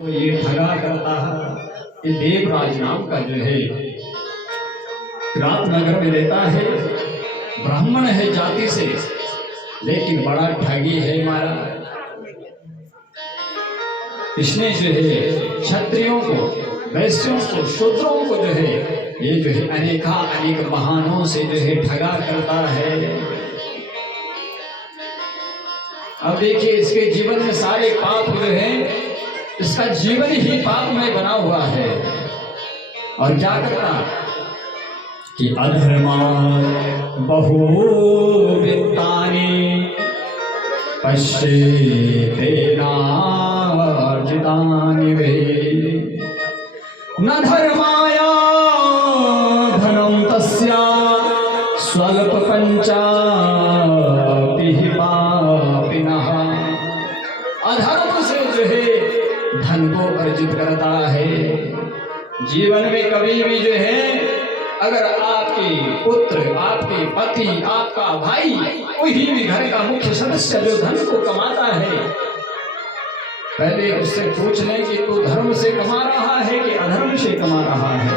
तो ये ठगा करता है। ये देवराज नाम का जो है राजनगर में रहता है, ब्राह्मण है जाति से, लेकिन बड़ा ठगी है मारा। इसने जो है क्षत्रियों को, वैश्यों को, शूद्रों को जो है ये जो है अनेक बहानों से जो है ठगा करता है। अब देखिए इसके जीवन में सारे पाप जो है, इसका जीवन ही पाप में बना हुआ है। और क्या करता कि अधर्मा बहुवित्तानि पश्येतेनार्जितानि वे न धर्माया धनं तस्या स्वल्प पंचापि पापिनः। अधर्म से जो है धन को अर्जित करता है। जीवन में कभी भी जो है अगर आपके पुत्र, आपके पति, आपका भाई, कोई भी घर का मुख्य सदस्य जो धन को कमाता है, पहले उससे पूछ लें कि तू धर्म से कमा रहा है कि अधर्म से कमा रहा है।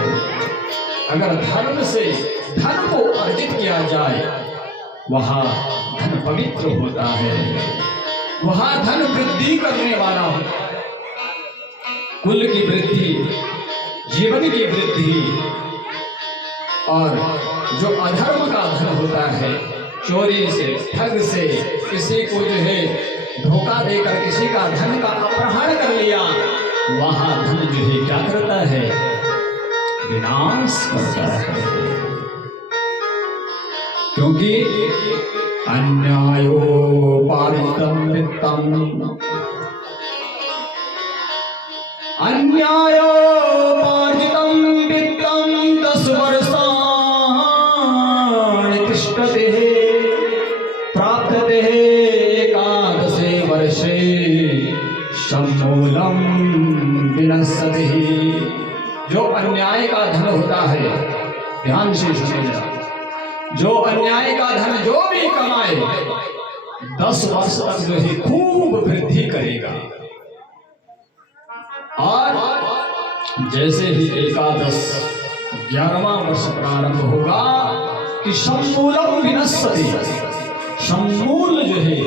अगर धर्म से धन को अर्जित किया जाए वहां धन पवित्र होता है, वहां धन वृद्धि करने वाला होता है। कुल की वृद्धि, जीवन की वृद्धि। और जो अधर्म का धन होता है, चोरी से, ठग से, किसी को जो है धोखा देकर किसी का धन का अपहरण कर लिया, वहां धन जो है क्या करता है, विनाश करता है। क्योंकि अन्यायोपार्जितम वित्तम, अन्यायोपार्जितम वित्तम 10 वर्षाणि तिष्ठते प्राप्यते एकादशे वर्षे समूलम विनश्यति। जो अन्याय का धन होता है, ध्यान से सुनिएगा, जो अन्याय का धन जो भी कमाए 10 वर्ष तक जो है खूब वृद्धि करेगा। और जैसे ही एकादश 11वां वर्ष प्रारंभ होगा कि समूलम विनश्यति, समूल जो है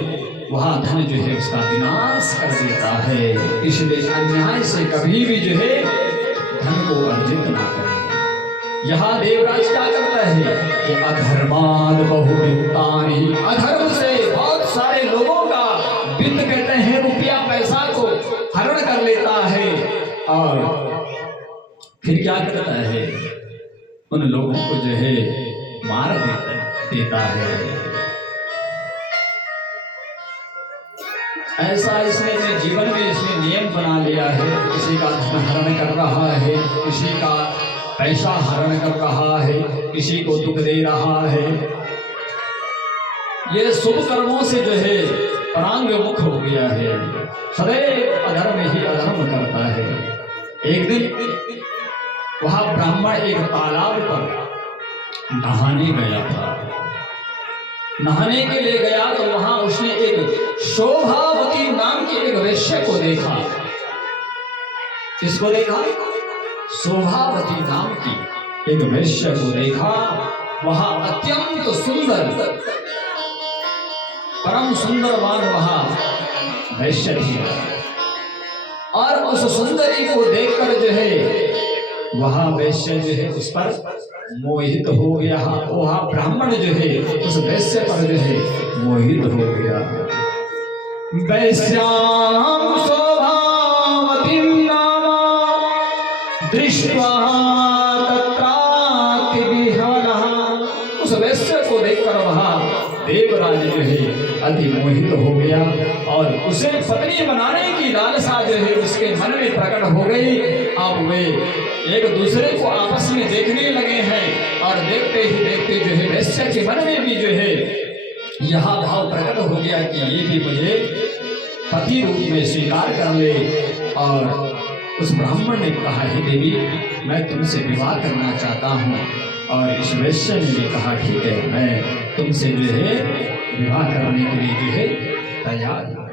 वहां धन जो है उसका विनाश कर देता है। इसलिए अन्याय से कभी भी जो है धन को अर्जित ना करें। यहाँ देवराज क्या करता है कि अधर्माद बहुवित्तानि, अधर्म से बहुत सारे लोगों का वित्त कहते हैं, रुपया पैसा को हरण कर लेता है और फिर क्या करता है, उन लोगों को जो है मार देता है। ऐसा इसने अपने जीवन में इसने नियम बना लिया है। किसी का धन हरण कर रहा है, किसी का पैसा हरण कर रहा है, किसी को दुख दे रहा है। ये शुभ कर्मों से जो है परांग मुख हो गया है, सदैव अधर्म ही अधर्म करता है। एक दिन वहां ब्राह्मण एक तालाब पर नहाने गया था। नहाने के लिए गया तो वहां उसने एक शोभावती नाम की एक वैश्य को देखा। किसको देखा? शोभावती नाम की एक वैश्य को देखा। वहां अत्यंत सुंदर, परम सुंदरवान वहां वैश्य थी। और उस सुंदरी को देखकर जो है वहां वैश्य जो है उस पर मोहित हो गया। वहां ब्राह्मण जो है उस वैश्य पर जो है मोहित हो गया। वैश्याम शोभावतीं नाम दृष्ट्वा तत्रातिविह्वलः। उस वैश्य को देखकर वहां देवराज जो है अति मोहित हो गया और उसे पत्नी बनाने की लालसा जो है उसके मन में प्रकट हो गई। अब वे एक दूसरे को आपस में देखने लगे हैं और देखते ही देखते जो है वैश्य के मन में भी जो है यह भाव प्रकट हो गया कि ये भी मुझे पति रूप में स्वीकार कर ले। और उस ब्राह्मण ने कहा, हे देवी, मैं तुमसे विवाह करना चाहता हूँ। और इस वैश्य ने भी कहा, ठीक है, मैं तुमसे जो है विवाह करने के लिए जो है तैयार हूँ।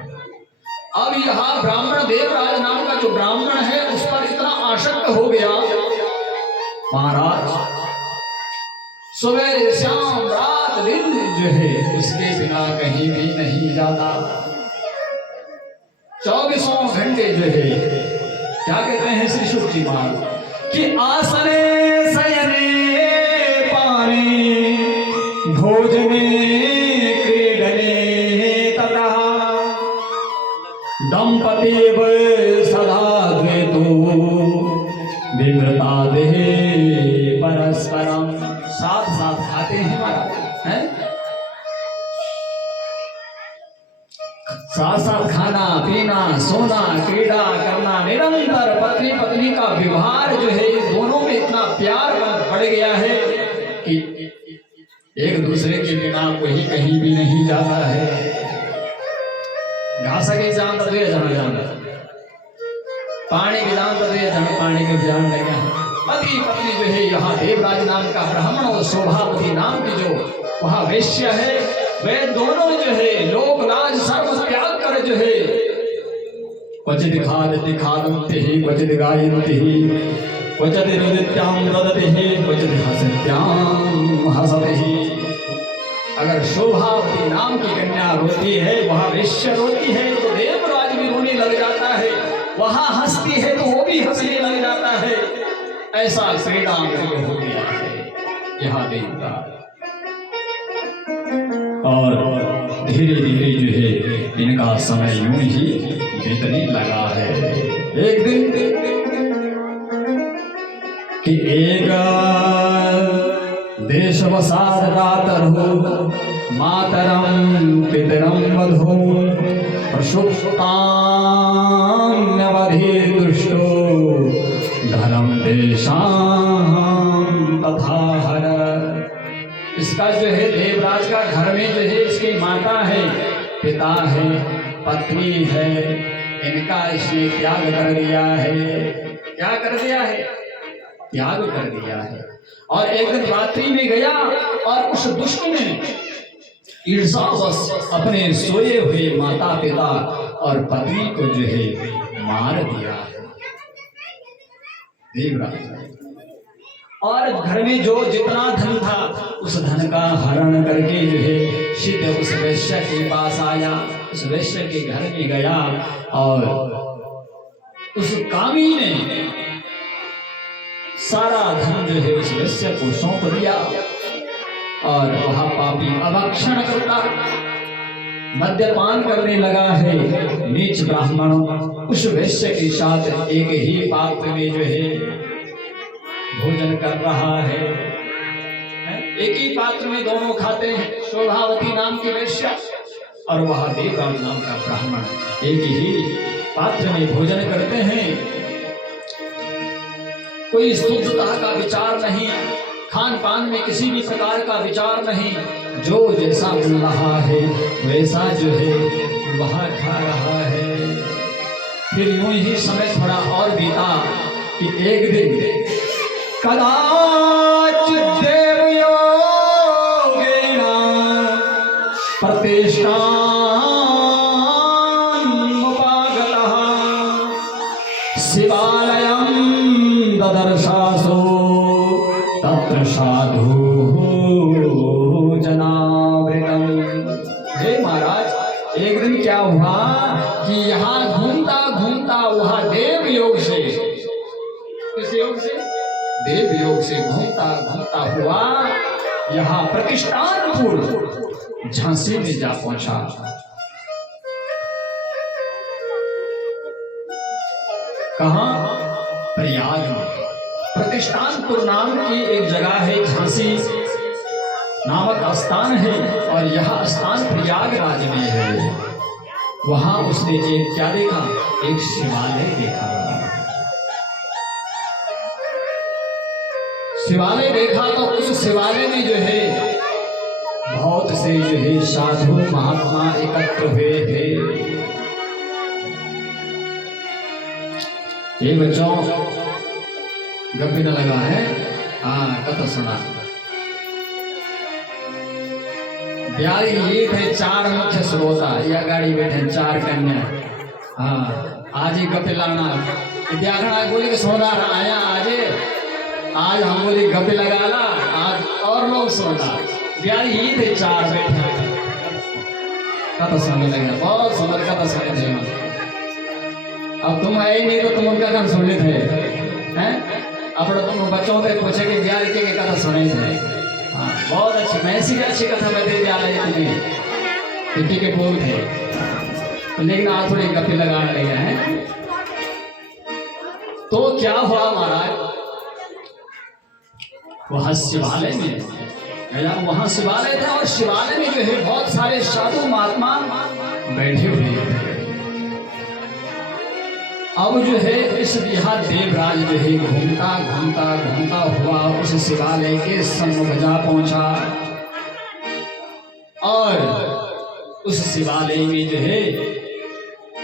अब यहाँ ब्राह्मण देवराज नाम का जो ब्राह्मण है उस पर इतना आसक्त हो गया महाराज, सुबह शाम रात दिन जो है उसके बिना कहीं भी नहीं जाता। 24 घंटे जो है क्या कहते हैं श्री शुक जी महाराज कि आसने शयने पाने भोजने क्रीडने तथा दंपतीव सदा द्वैतो विमृता देहे परस्परम। साथ साथ खाते हैं महाराज, हैं? साथ साथ खाना पीना सोना क्रीड़ा करना निरंतर पत्नी पत्नी का व्यवहार जो है दोनों में इतना प्यार बढ़ गया है कि एक दूसरे के बिना कोई कहीं भी नहीं जाता है। घास के जान तो जान पानी के जान तो पानी के जान लगे। पति पत्नी जो है यहाँ देवराज नाम का ब्राह्मण और शोभावती नाम की जो वहाँ वैश्य है वे दोनों जो है लोक लाज सर्व त्याग कर जो है क्वचित खादति खादन्ति ही क्वचित गायन्ति ही क्वचित नृत्यां ददति ही क्वचित हसत्यां हसति ही। अगर शोभावती नाम की कन्या रोती है वहाँ वैश्य रोती है तो देवराज भी रोने लग जाता है, वहाँ हंसती है तो वो भी हंसने लग जाता है। ऐसा क्रीड़ा हो गया है यहाँ देवराज। और धीरे धीरे जो है इनका समय यूं ही बीतने लगा है। एक दिन कि एक देशवसाद रातरहु मातरम पितरम वधू प्रसुप्तान्यवधि दुष्टो धर्म देशां तथा हर। इसका जो है देवराज का घर में जो है इसकी माता है पिता है पत्नी है, इनका इसने त्याग कर दिया है। क्या कर दिया है? त्याग कर दिया है। और एक दिन रात्रि में गया और उस दुष्ट ने ईर्ष्यावश अपने सोए हुए माता पिता और पत्नी को जो है मार दिया है देवराज। और घर में जो जितना धन था उस धन का हरण करके जो है सीधे उस वैश्य के पास आया, उस वैश्य के घर में गया और उस कामी ने सारा धन जो है उस वैश्य को सौंप दिया। और वह पापी अभक्षण करता मद्यपान करने लगा है। नीच ब्राह्मण उस वैश्य के साथ एक ही पात्र में जो है भोजन कर रहा है। एक ही पात्र में दोनों खाते हैं, शोभावती नाम की वैश्य और वह देवराज नाम का ब्राह्मण एक ही पात्र में भोजन करते हैं। कोई शुद्धता का विचार नहीं, खान पान में किसी भी प्रकार का विचार नहीं, जो जैसा मिल रहा है वैसा जो है वह खा रहा है। फिर यूं ही समय थोड़ा और बीता कि एक दिन कदाचित् देवयोगेन प्रतिष्ठामुपागतः शिवालयं ददर्शासो तत्र साधु जनावृतम। हे महाराज, एक दिन क्या हुआ कि यहाँ घूमता घूमता वहाँ देव योग से, किस योग से? देव योग से घूमता घूमता हुआ यहाँ प्रतिष्ठानपुर झांसी में जा पहुंचा। कहाँ? प्रयाग में। प्रतिष्ठानपुर नाम की एक जगह है, झांसी नामक स्थान है और यह स्थान प्रयागराज में है। वहां उसने एक क्या देखा? एक शिवालय देखा। शिवालय देखा तो उस शिवालय में जो है बहुत से जो है साधु महात्मा एकत्र हुए थे। ये बच्चों गप्पी न लगा है, हाँ कथा सुना। ब्याह ये थे 4 मुख्य श्रोता, या गाड़ी बैठे 4 कन्या, हाँ आज ही गप्पे लाना विद्यागणा बोले कि सोनार आया आज हम बोले गप्पे लगा ला आज और लोग सोना प्यारी ईद है 4 बैठे कथा सुनने लगे बहुत सुंदर कथा सुने थे। अब तुम आए नहीं तो तुम उनका गान सुन लेते हैं अब तुम बच्चों से पूछे कि प्यारी के कथा सुने थे। हाँ बहुत अच्छी मैं ऐसी अच्छी कथा मैं दे दिया तुम्हें पिट्टी के बोल थे तो लेकिन आज थोड़ी गप्पे लगाने लगे हैं। तो क्या हुआ महाराज वहां शिवालय में वहां शिवालय था और शिवालय में जो है बहुत सारे साधु महात्मा बैठे हुए थे। अब जो है इस यहाँ देवराज जो है घूमता हुआ उस शिवालय के सम्मुख जा पहुंचा और उस शिवालय में जो है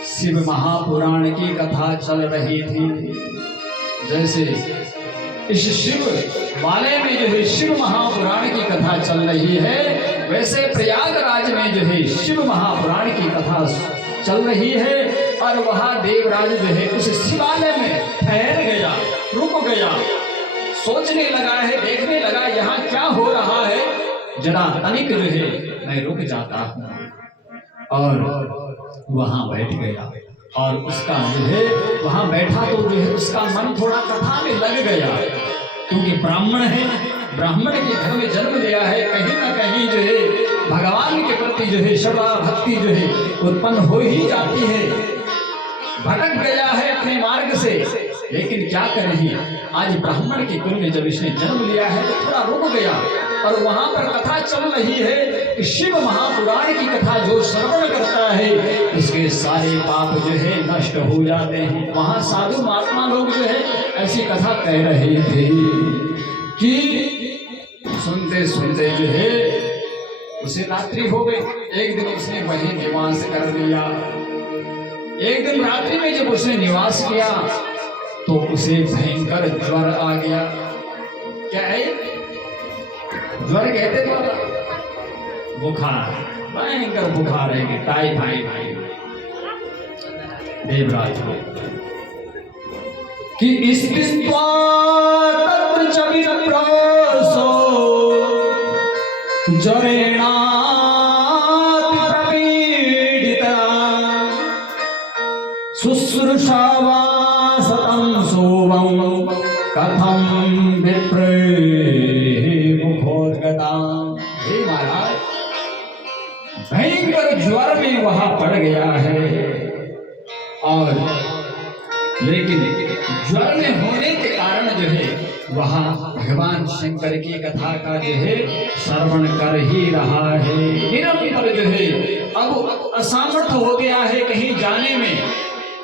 शिव महापुराण की कथा चल रही थी। जैसे इस शिव वाले में जो है शिव महापुराण की कथा चल रही है वैसे प्रयागराज में जो है शिव महापुराण की कथा चल रही है और वहां देवराज जो है उस शिवालय में ठहर गया रुक गया सोचने लगा है देखने लगा यहाँ क्या हो रहा है जरा तनिक जो है मैं रुक जाता हूँ और वहां बैठ गया और उसका जो है वहां बैठा तो जो है उसका मन थोड़ा कथा में लग गया क्योंकि ब्राह्मण है ब्राह्मण के घर में जन्म लिया है कहीं ना कहीं जो है भगवान के प्रति जो है श्रद्धा भक्ति जो है उत्पन्न हो ही जाती है। भटक गया है अपने मार्ग से लेकिन क्या करें आज ब्राह्मण के कुल में जब इसने जन्म लिया है तो थोड़ा रुक गया और वहां पर कथा चल रही है कि शिव महापुराण की कथा जो श्रवण करता है उसके सारे पाप जो है नष्ट हो जाते हैं। वहां साधु महात्मा लोग जो है ऐसी कथा कह रहे थे कि सुनते सुनते जो है उसे रात्रि हो गई। एक दिन उसने वही निवास कर लिया। एक दिन रात्रि में जब उसने निवास किया तो उसे भयंकर ज्वर आ गया। क्या है ज्वर कहते थे बुखार भयंकर बुखार है टाइफाइड देवराज को कि इस जरेणा शुश्रूषावा सतं सोवं कथं विप्रे मुखोद्गता। हे महाराज भयंकर ज्वर में वहां पड़ गया है और लेकिन ज्वर में होने के कारण जो है वहां भगवान शंकर की कथा का जो है श्रवण कर ही रहा है निरंतर जो है। अब असमर्थ हो गया है कहीं जाने में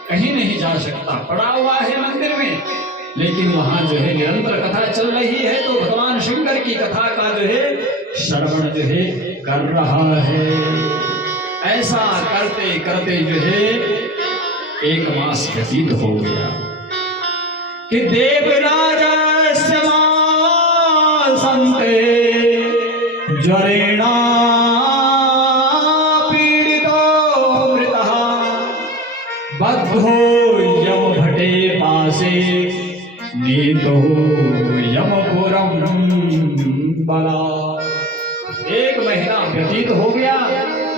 कहीं नहीं जा सकता पड़ा हुआ है मंदिर में लेकिन वहां जो है निरंतर कथा चल रही है तो भगवान शंकर की कथा का जो है श्रवण जो है कर रहा है। ऐसा करते करते जो है 1 मास व्यतीत हो गया कि देवराजा संते ज्वरेणा पीड़ितो मृतः बद्धो यम भटे पासे नीतो यमपुरम बला। 1 महीना व्यतीत हो गया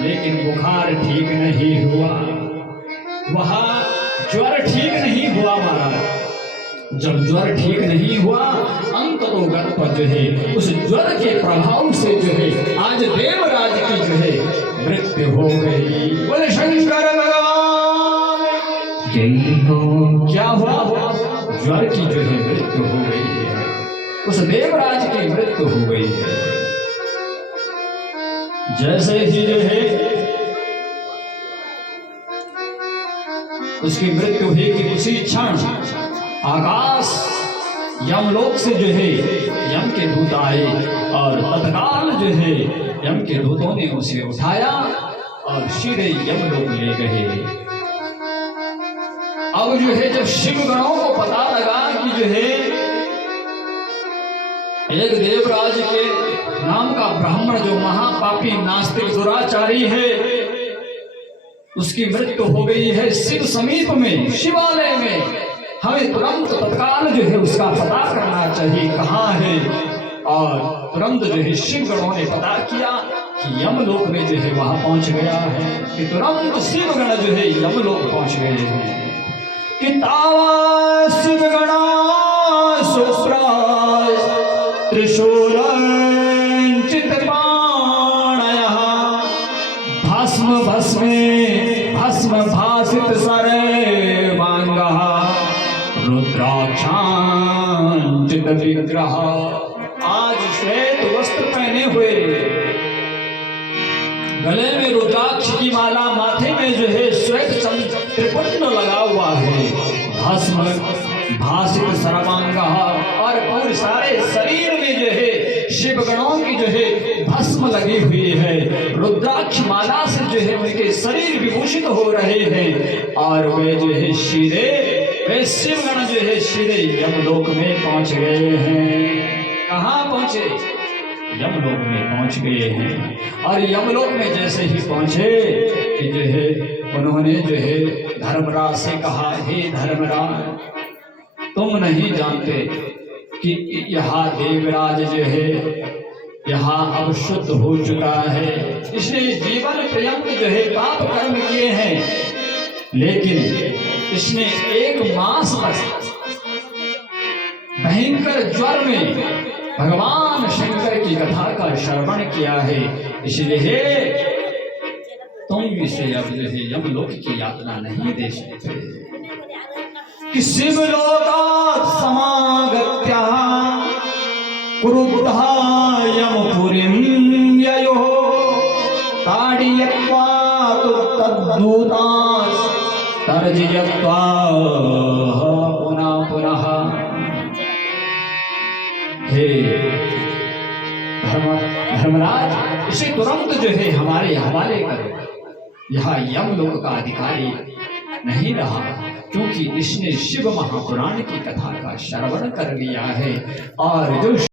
लेकिन बुखार ठीक नहीं हुआ वहां ज्वर ठीक नहीं हुआ महाराज। जब ज्वर ठीक नहीं हुआ अंत तो गणपत जो है उस ज्वर के प्रभाव से जो है आज देवराज की जो है मृत्यु हो गई। बोले शंकर भगवान जय हो। क्या हुआ ज्वर की जो है मृत्यु हो गई है उस देवराज की मृत्यु हो गई है। जैसे ही जो है उसकी मृत्यु हुई कि उसी क्षण आकाश यमलोक से जो है यम के दूत आए और तत्काल जो है यम के दूतों ने उसे उठाया और सीधे यमलोक ले गए। अब जो है जब शिव गणों को पता लगा कि जो है एक देवराज के नाम का ब्राह्मण जो महापापी नास्तिक दुराचारी है उसकी मृत्यु हो गई है शिव समीप में, शिवालय में। हमें तुरंत तत्काल जो है उसका पता करना चाहिए कहाँ है। और तुरंत जो है शिव गणों ने पता किया कि यमलोक में जो है वहां पहुंच गया है। कि तुरंत शिव गण जो है यमलोक पहुंच गए हैं। कि तावा शिव गणा सुप्रास त्रिशूल भस्म भस्म भासित सर्वांगा रुद्राक्षांचित विग्रह। आज श्वेत वस्त्र पहने हुए, गले में रुद्राक्ष की माला, माथे में जो है श्वेत त्रिपुंड लगा हुआ है, भस्म भासित सर्वांगा, और पूरे सारे शरीर में जो है शिव गणों की जो है भस्म लगी हुई है। रुद्राक्ष माला से जो है उनके शरीर विभूषित हो रहे हैं। और वे जो है शीरे, वे शिव गण जो है शीरे यमलोक में पहुंच गए हैं। कहाँ पहुंचे? यमलोक में पहुंच गए हैं। और यमलोक में जैसे ही पहुंचे कि जो है उन्होंने जो है धर्मराज से कहा, हे धर्मराज, तुम नहीं जानते कि यहाँ देवराज जो है यहाँ अब शुद्ध हो चुका है। इसने जीवन पर्यंत जो है पाप कर्म किए हैं, लेकिन इसने 1 मास तक भयंकर ज्वर में भगवान शंकर की कथा का श्रवण किया है। इसलिए तुम इसे अब जो है यमलोक की यातना नहीं दे सकते। कि शिवलोकात् समागत्य क्रुद्धः यमपुरीं ययो ताडयित्वा तद्दूतान् तर्जयित्वा पुनः पुनः। हे धर्मराज, इसे तुरंत जो है हमारे हवाले करो। यहाँ यमलोक का अधिकारी नहीं रहा, क्योंकि इसने शिव महापुराण की कथा का श्रवण कर लिया है। और जो